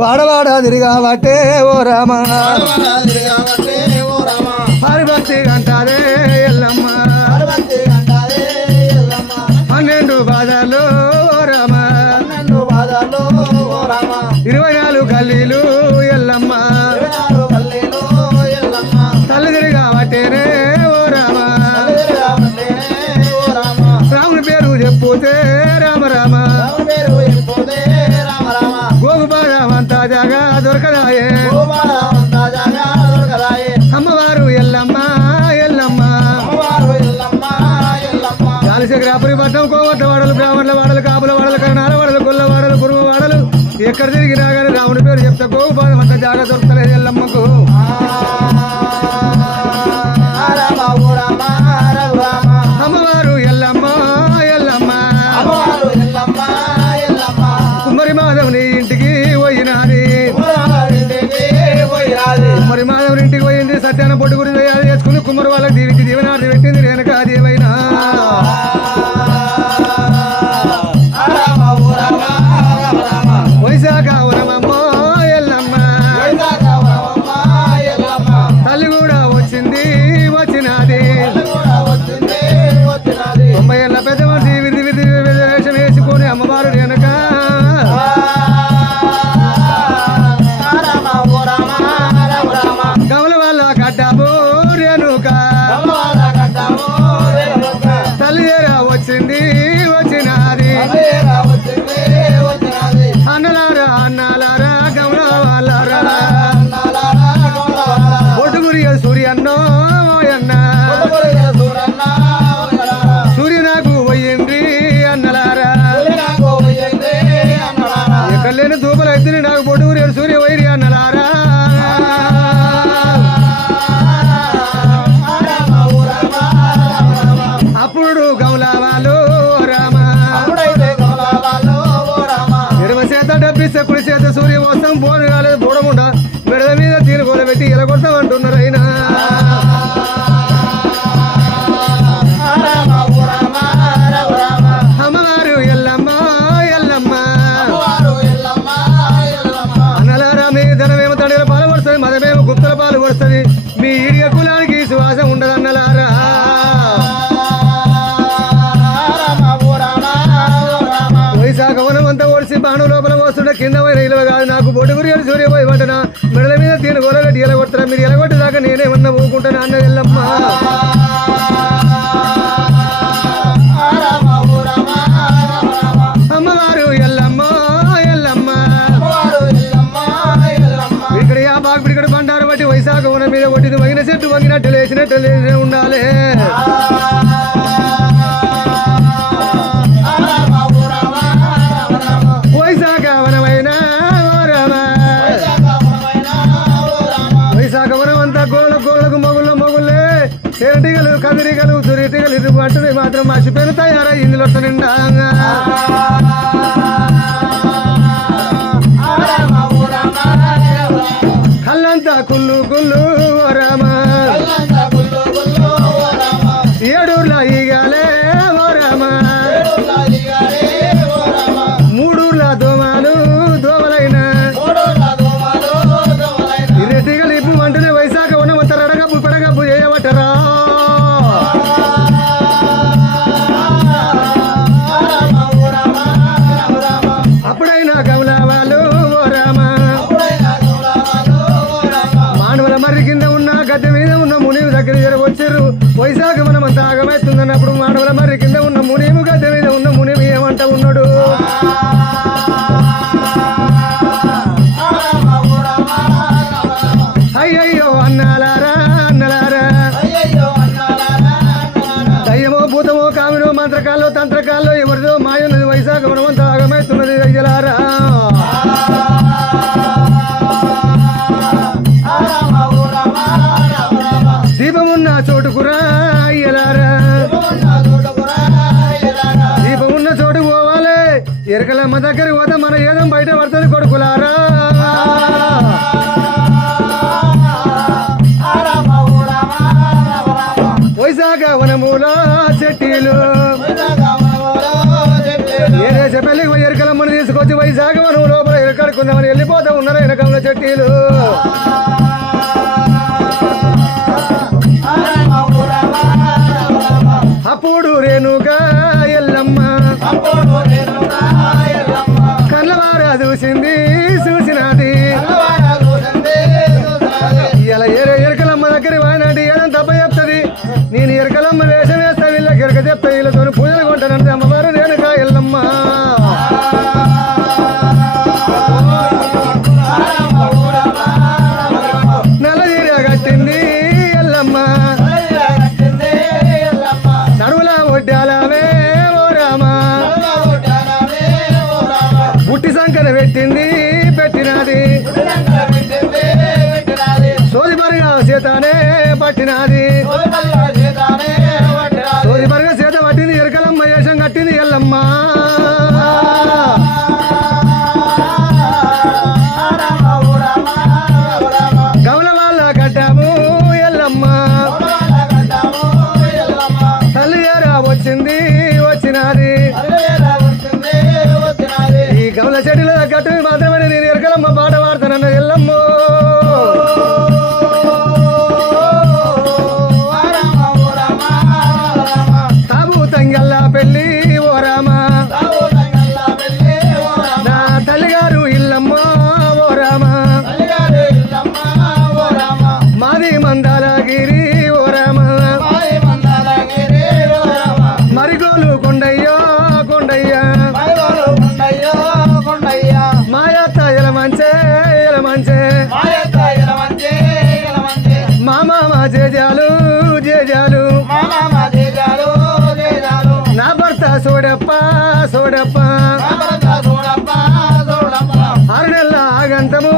వాడవాడా తిరిగావటే ఓ రామ. హరిభక్తి అంటారే ఎల్లమ్మ. పన్నెండు బాధలు ఓ రామ. ఇరవై నాలుగు గల్లీలు ఎల్లమ్మ. తల్లి తిరిగాబట్టేనే కాపుల గొల్లవాడలు కాపులవాడలు కన్నారవాడలు గొల్లవాడలు గురువువాడలు ఎక్కడ తిరిగినా కానీ రాముడి పేరు చెప్తా గోపాలం అంత జాగా దొరకలేదు ఎల్లమ్మకు. అమ్మవారు ఎల్లమ్మ ఎల్లమ్మ. కుమ్మరి మాధవుని ఇంటికి పోయినాది. మరి మాధవుని ఇంటికి పోయింది సత్యాన పొట్టు గురించి చేసుకుని కుమ్మరి వాళ్ళకి దీవికి దీవెనాన్ని పెట్టి సూర్యభావి సూర్యభావి పడ్డనా మెడల మీద తీను గోలగట్టి ఎలగొట్టరా మీరు ఎలగొట్టేదాకా నేనేమన్నా ఊకుంటానా అన్న వెళ్ళమ్మా అమ్మవారు ఎల్లమ్మ ఎల్లమ్మ. ఇక్కడ ఆ బాగుపిడికడు బండారు బట్టి వైశాఖ ఉన్న మీద కొట్టింది. వంగిన చెట్టు వంగినట్టు లేచినట్టు లేచి ఉండాలి. పసి పెడతాయారా ఇందులో నిండా ఉన్నాడు. అయ్యయ్యో అన్నలారా అన్నలారా. దయ్యమో భూతమో కామినో మంత్రకాల్లో తంత్రకాల్లో ఎవరిదో మాయన్నది వైశాఖ మనమంతా ఆగమైతున్నది అయ్యలారా. దీపమున్న చోటుకురా. మా దగ్గర పోతే మన ఏదో బయట పడుతుంది కొడుకులారా. వైశాఖ తీసుకొచ్చి లోపల ఎరుకడుకుందామని వెళ్ళిపోతా ఉన్నారు వెనకంలో చెట్టీలు. అప్పుడు రేణుగా ఎల్లమ్మ. కట్టింది ఎల్లమ్మ. నడువుల ఒడ్డాలవే ఓ రామ. పుట్టి సంకన పెట్టింది పెట్టినది. సోది మరిగా సీతానే పట్టినది. எல்லாம் సోడప్ప సోడప్ప. ఆరు నెలల ఆగంతము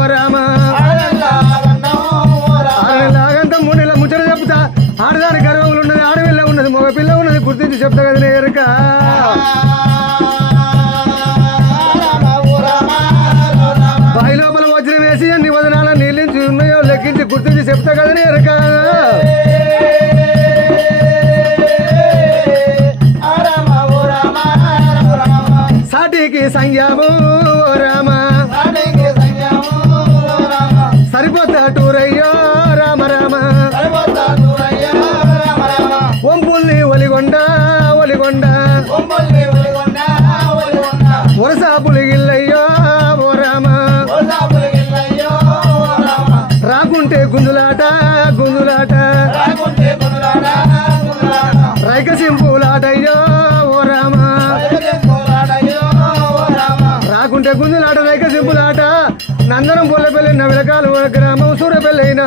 ఓ రామ. ఆరు నెలల ఆగంతం మూడు నెలల ముచ్చట చెప్తా. ఆడదాని గర్వములు ఉన్నది ఆడపిల్ల ఉన్నది మగ పిల్ల ఉన్నది గుర్తించి చెప్తా కదా ఎరక. బావి లోపల వజ్రం వేసి అన్ని వదనాల నీళ్ళించి ఉన్నాయో లెక్కించి గుర్తించి చెప్తా కదా ఎరక. ఓ రామ. సరిపోతా టూరయ్యో రామ రామ. వంపుల్ని ఒలిగొండ ఒలిగొండ. వరస పులిగిల్లయ్యో నందనం పొల్లపల్లి నవిలకాలు గ్రామం సూరపల్లైనా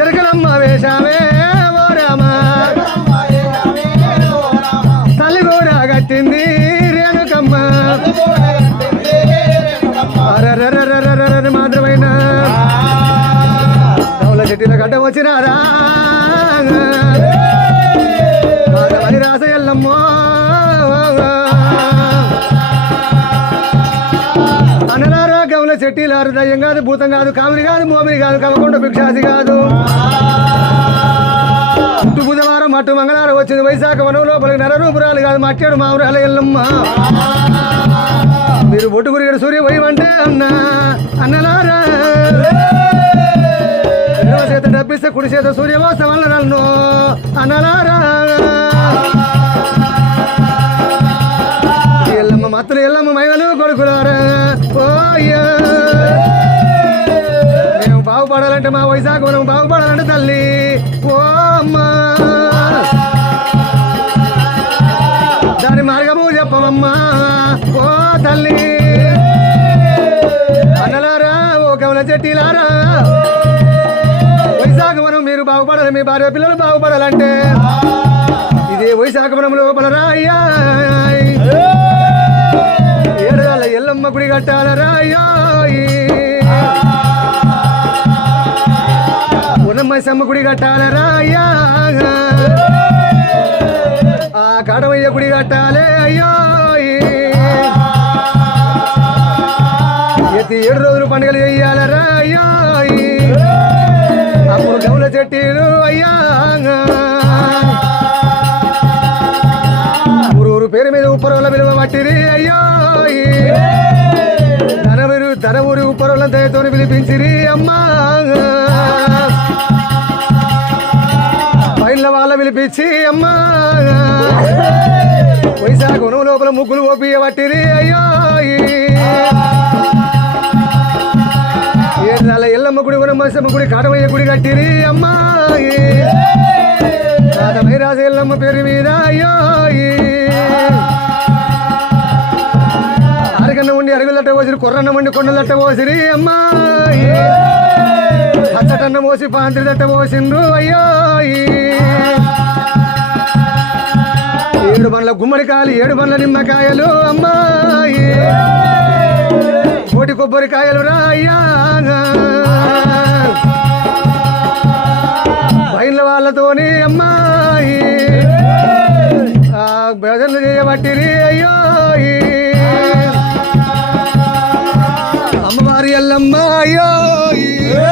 ఎరకలమ్మ వేశామే ఓ రామ. తల్లి కూడా మాత్రమైన చెట్టిన గడ్డ వచ్చినారా గౌల దయ్యం కాదు భూతం కాదు కామిడి కాదు మోమిడి కాదు కలకొండ భిక్షాసి కాదు. ఇటు బుధవారం అటు మంగళవారం వచ్చింది వైశాఖ వనం లోపలికి నర రూపురాలు కాదు మట్టాడు మావురాలు ఎల్లమ్మ మీరు బొట్టు గురిగడు సూర్య పోయమంటే అన్నా అన్నలారా. చేత డబ్బిస్తే కుడి చేత సూర్యవాస వల్ల నన్ను అన్నలారా. ఎల్లమ్మ మత్తులు ఎల్లమ్మ మహిళలు కొడుకులారా. ఓయ్యా బాగుపడాలంటే మా వైశాఖ మనం బాగుపడాలంటే తల్లి. ఓ అమ్మా. దాని మార్గము చెప్పమమ్మా ఓ తల్లి. అన్నలారా ఓ కవల చెట్టిలారా. వైశాఖ మీరు బాగుపడాలి మీ భార్య పిల్లలు బాగుపడాలంటే. ఇదే వైశాఖ వనం లోపల అయ్యా ఎల్లమ్మ గుడి కట్టాలరా అయ్యా గుడి కట్టాలరా అయ్యా ఆ కాడవయ్య గుడి కట్టాలే అయ్యో ప్రతి ఏడు రోజులు పండుగలు చెయ్యాలరా అయ్యో అప్పుడు గౌల చెట్టీలు అయ్యా. పేరు మీద ఉప్పరవల విలువ పట్టిరి అయ్యో. ధనవురు ధనవురు ఉప్పరవల దయతో పిలిపించిరి అమ్మా. లోపల ముగ్గులు ఓపి పట్టిరి అయ్యో ఎల్లమ్మ గుడి ఉన్న మనసమ్మ గుడి కాటమయ్య గుడి కట్టిరి అమ్మా రాజ ఎల్లమ్మ పేరు మీద అయ్యో అరగన్న ఉండి అరుగులట్ట పోసిరి కొర్రన్న ఉండి కొండలట్ట పోసిరి అమ్మా పచ్చటన్న పోసి పాంత్రి దట్ట పోసిండ్రు అయ్యో ఏడు బండ్ల గుమ్మడికాయలు ఏడు బండ్ల నిమ్మకాయలు అమ్మాయి కోటి కొబ్బరికాయలు రాయ్యా